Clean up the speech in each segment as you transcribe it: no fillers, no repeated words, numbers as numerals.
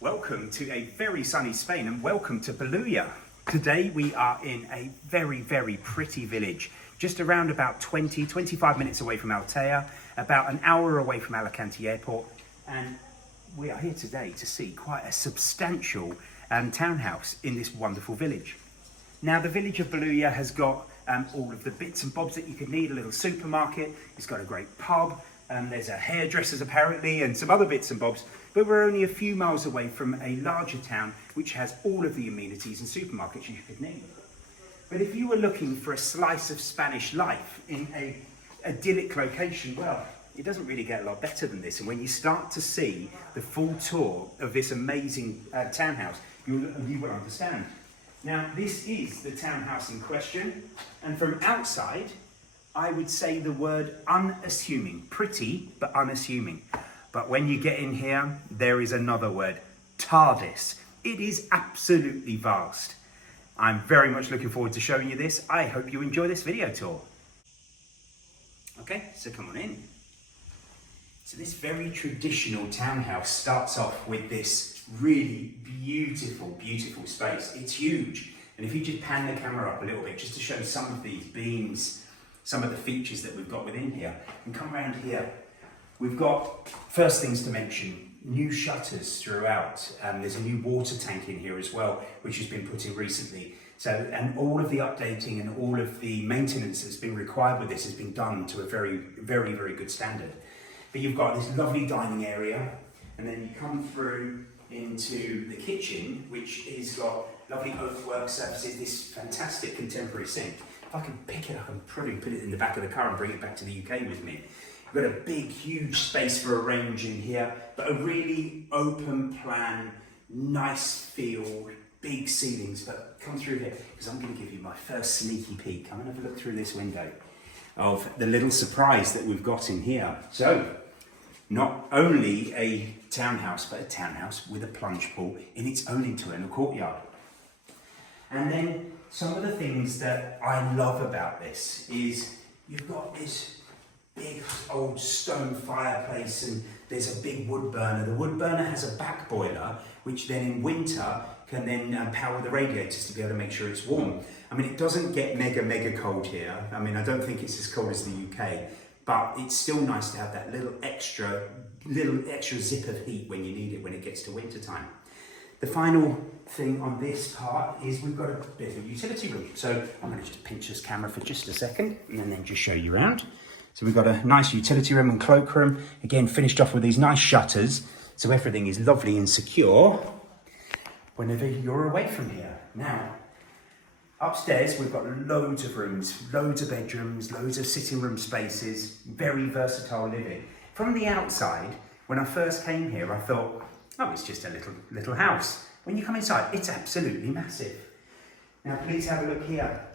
Welcome to a very sunny Spain and welcome to Bolulla. Today we are in a very, very pretty village, just around about 25 minutes away from Altea, about an hour away from Alicante Airport, and we are here today to see quite a substantial townhouse in this wonderful village. Now the village of Bolulla has got all of the bits and bobs that you could need, a little supermarket, it's got a great pub, there's a hairdresser's apparently and some other bits and bobs, but we're only a few miles away from a larger town which has all of the amenities and supermarkets you could need. But if you were looking for a slice of Spanish life in a idyllic location, well, it doesn't really get a lot better than this. And when you start to see the full tour of this amazing townhouse, you will understand. Now, this is the townhouse in question, and from outside, I would say the word unassuming. Pretty, but unassuming. But when you get in here, there is another word, TARDIS. It is absolutely vast. I'm very much looking forward to showing you this. I hope you enjoy this video tour. Okay, so come on in. So this very traditional townhouse starts off with this really beautiful, beautiful space. It's huge. And if you just pan the camera up a little bit, just to show some of these beams, some of the features that we've got within here, and come around here, we've got, first things to mention, new shutters throughout. There's a new water tank in here as well, which has been put in recently. So, and all of the updating and all of the maintenance that's been required with this has been done to a very, very, very good standard. But you've got this lovely dining area, and then you come through into the kitchen, which has got lovely oakwork surfaces, this fantastic contemporary sink. If I can pick it up and probably put it in the back of the car and bring it back to the UK with me. We've got a big, huge space for a range in here, but a really open plan, nice feel, big ceilings. But come through here, because I'm going to give you my first sneaky peek. Come and have a look through this window of the little surprise that we've got in here. So, not only a townhouse, but a townhouse with a plunge pool in its own internal courtyard. And then some of the things that I love about this is you've got this big old stone fireplace and there's a big wood burner. The wood burner has a back boiler, which then in winter can then power the radiators to be able to make sure it's warm. I mean, it doesn't get mega cold here. I mean, I don't think it's as cold as the UK, but it's still nice to have that little extra zip of heat when you need it when it gets to winter time. The final thing on this part is we've got a bit of a utility room. So I'm going to just pinch this camera for just a second and then just show you around. So we've got a nice utility room and cloakroom, again finished off with these nice shutters, so everything is lovely and secure whenever you're away from here. Now, upstairs we've got loads of rooms, loads of bedrooms, loads of sitting room spaces, very versatile living. From the outside, when I first came here, I thought, oh, it's just a little house. When you come inside, it's absolutely massive. Now please have a look here.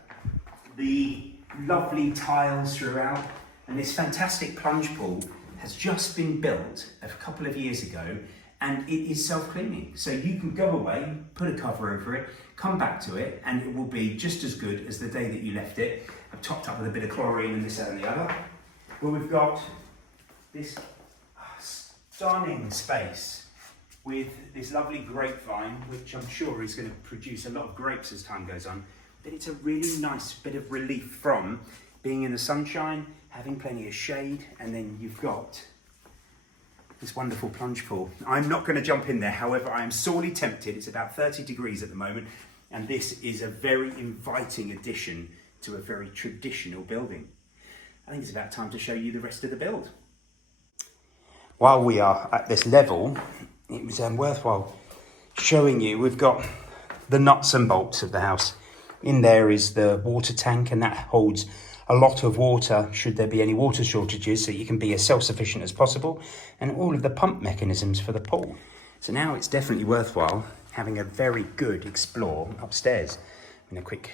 The lovely tiles throughout, and this fantastic plunge pool has just been built a couple of years ago, and it is self-cleaning. So you can go away, put a cover over it, come back to it, and it will be just as good as the day that you left it. I've topped up with a bit of chlorine and this, that, and the other. Well, we've got this stunning space with this lovely grapevine, which I'm sure is going to produce a lot of grapes as time goes on. But it's a really nice bit of relief from being in the sunshine, having plenty of shade, and then you've got this wonderful plunge pool. I'm not going to jump in there, however, I am sorely tempted. It's about 30 degrees at the moment, and this is a very inviting addition to a very traditional building. I think it's about time to show you the rest of the build. While we are at this level, it was worthwhile showing you, we've got the nuts and bolts of the house. In there is the water tank, and that holds a lot of water should there be any water shortages, so you can be as self-sufficient as possible, and all of the pump mechanisms for the pool. So now it's definitely worthwhile having a very good explore upstairs. And a quick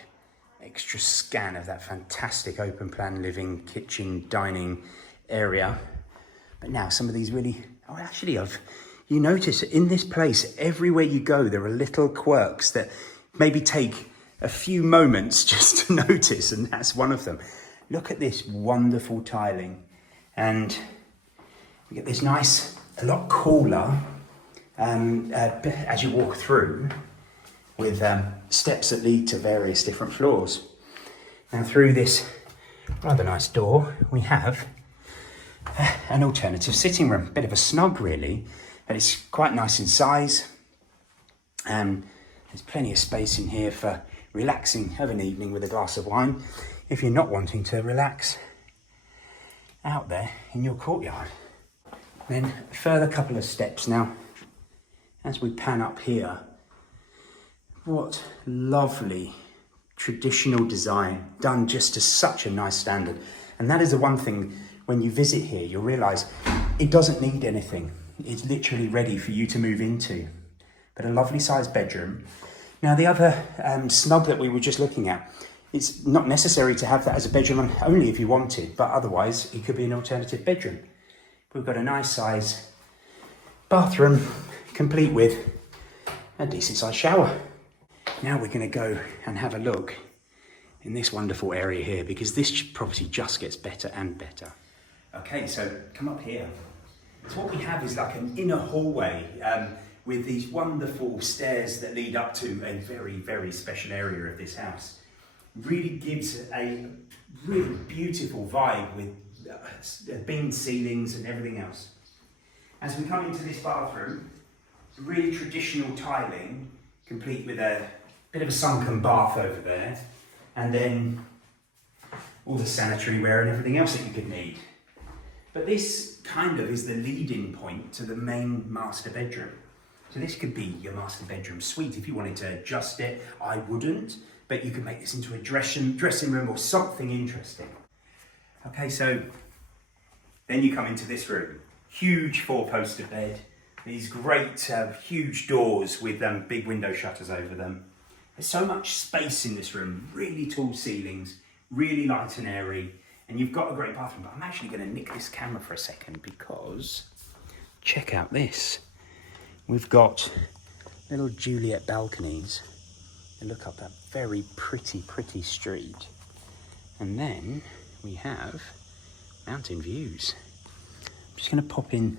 extra scan of that fantastic open plan living, kitchen, dining area. But now some of these really, you notice in this place, everywhere you go, there are little quirks that maybe take a few moments just to notice, and that's one of them. Look at this wonderful tiling, and we get this nice, a lot cooler as you walk through, with steps that lead to various different floors. Now through this rather nice door, we have an alternative sitting room. Bit of a snug really, but it's quite nice in size. There's plenty of space in here for relaxing of an evening with a glass of wine, if you're not wanting to relax out there in your courtyard. Then a further couple of steps now. As we pan up here, what lovely traditional design done just to such a nice standard. And that is the one thing, when you visit here, you'll realise it doesn't need anything. It's literally ready for you to move into. But a lovely sized bedroom. Now the other snug that we were just looking at, it's not necessary to have that as a bedroom, only if you wanted, but otherwise it could be an alternative bedroom. We've got a nice size bathroom, complete with a decent sized shower. Now we're going to go and have a look in this wonderful area here, because this property just gets better and better. Okay, so come up here. So what we have is like an inner hallway with these wonderful stairs that lead up to a very, very special area of this house. Really gives a really beautiful vibe with beamed ceilings and everything else. As we come into this bathroom, really traditional tiling, complete with a bit of a sunken bath over there, and then all the sanitary ware and everything else that you could need. But this kind of is the lead-in point to the main master bedroom. So this could be your master bedroom suite if you wanted to adjust it. I wouldn't, but you could make this into a dressing room or something interesting. Okay, so then you come into this room. Huge four-poster bed. These great huge doors with big window shutters over them. There's so much space in this room, really tall ceilings, really light and airy, and you've got a great bathroom. But I'm actually going to nick this camera for a second, because check out this. We've got little Juliet balconies that look up that very pretty, pretty street. And then we have mountain views. I'm just going to pop in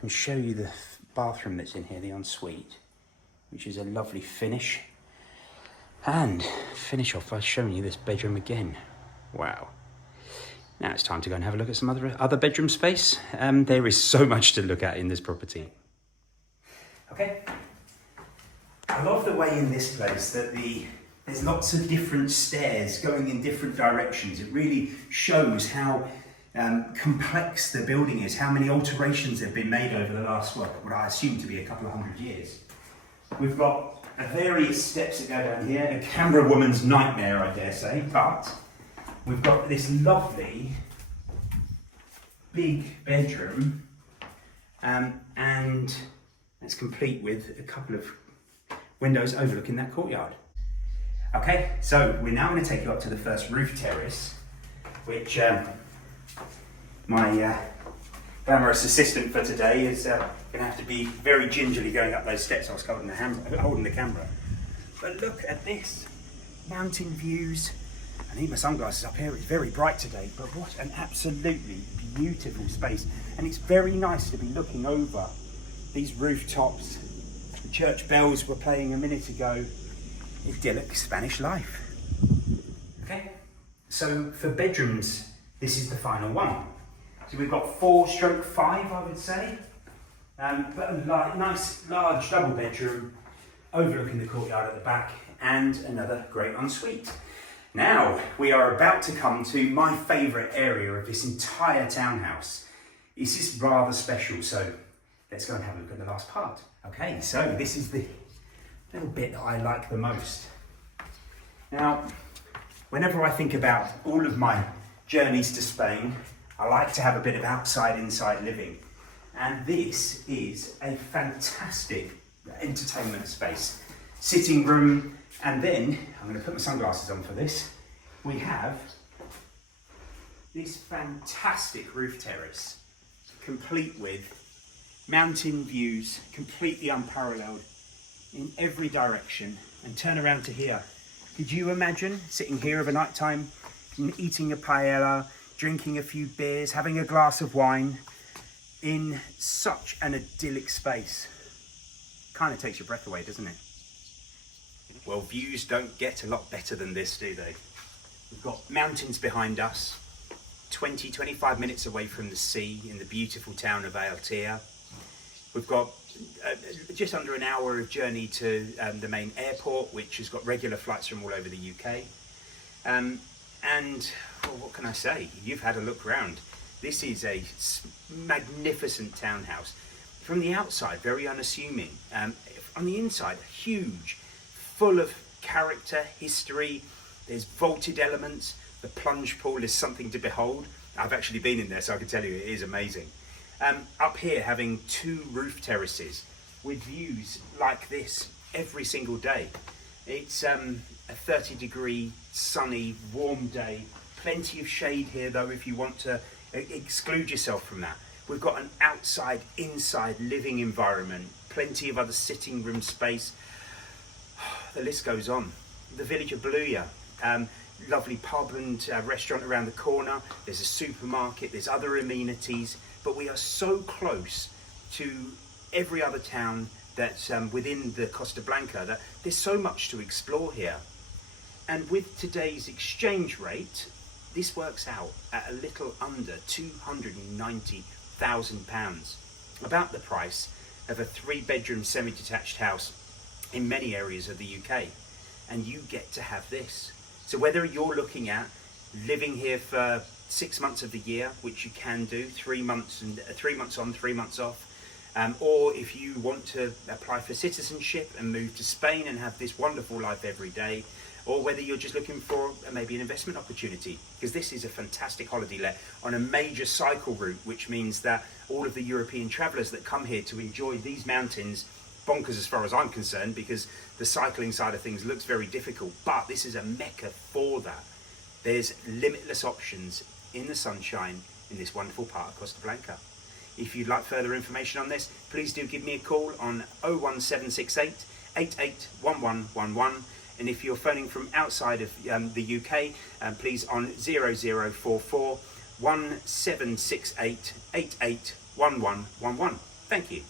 and show you the bathroom that's in here, the ensuite, which is a lovely finish. And finish off by showing you this bedroom again. Wow. Now it's time to go and have a look at some other bedroom space. There is so much to look at in this property. Okay. I love the way in this place that there's lots of different stairs going in different directions. It really shows how complex the building is, how many alterations have been made over the last, what I assume to be a couple of 100 years. We've got various steps that go down here, a Canberra woman's nightmare, I dare say, but we've got this lovely big bedroom, and it's complete with a couple of windows overlooking that courtyard. Okay, so we're now going to take you up to the first roof terrace, which my glamorous assistant for today is going to have to be very gingerly going up those steps. I was holding the camera. But look at this, mountain views. I need my sunglasses up here, it's very bright today, but what an absolutely beautiful space. And it's very nice to be looking over these rooftops. The church bells were playing a minute ago. Idyllic Spanish life. Okay, so for bedrooms, this is the final one. So we've got 4/5, I would say. But a nice large double bedroom overlooking the courtyard at the back, and another great ensuite. Now we are about to come to my favourite area of this entire townhouse. This is rather special, so let's go and have a look at the last part. Okay, so this is the little bit that I like the most. Now, whenever I think about all of my journeys to Spain, I like to have a bit of outside-inside living. And this is a fantastic entertainment space. Sitting room, and then, I'm going to put my sunglasses on for this, we have this fantastic roof terrace, complete with mountain views, completely unparalleled in every direction. And turn around to here. Could you imagine sitting here of a night time, eating a paella, drinking a few beers, having a glass of wine in such an idyllic space? Kind of takes your breath away, doesn't it? Well, views don't get a lot better than this, do they? We've got mountains behind us, 25 minutes away from the sea in the beautiful town of Altea. We've got just under an hour of journey to the main airport, which has got regular flights from all over the UK. And well, what can I say? You've had a look around. This is a magnificent townhouse. From the outside, very unassuming. On the inside, huge, full of character, history. There's vaulted elements. The plunge pool is something to behold. I've actually been in there, so I can tell you it is amazing. Up here, having 2 roof terraces with views like this every single day. It's a 30-degree, sunny, warm day. Plenty of shade here, though, if you want to exclude yourself from that. We've got an outside, inside living environment. Plenty of other sitting room space. The list goes on. The village of Bluya. Lovely pub and restaurant around the corner. There's a supermarket, there's other amenities, but we are so close to every other town that's within the Costa Blanca that there's so much to explore here. And with today's exchange rate, this works out at a little under £290,000, about the price of a 3-bedroom semi-detached house in many areas of the UK. And you get to have this. So whether you're looking at living here for 6 months of the year, which you can do, 3 months on, 3 months off, or if you want to apply for citizenship and move to Spain and have this wonderful life every day, or whether you're just looking for maybe an investment opportunity, because this is a fantastic holiday let on a major cycle route, which means that all of the European travellers that come here to enjoy these mountains, bonkers as far as I'm concerned, because the cycling side of things looks very difficult, but this is a mecca for that. There's limitless options in the sunshine in this wonderful part of Costa Blanca. If you'd like further information on this, please do give me a call on 01768 881111, and if you're phoning from outside of the UK, please on 0044 1768 881111. Thank you.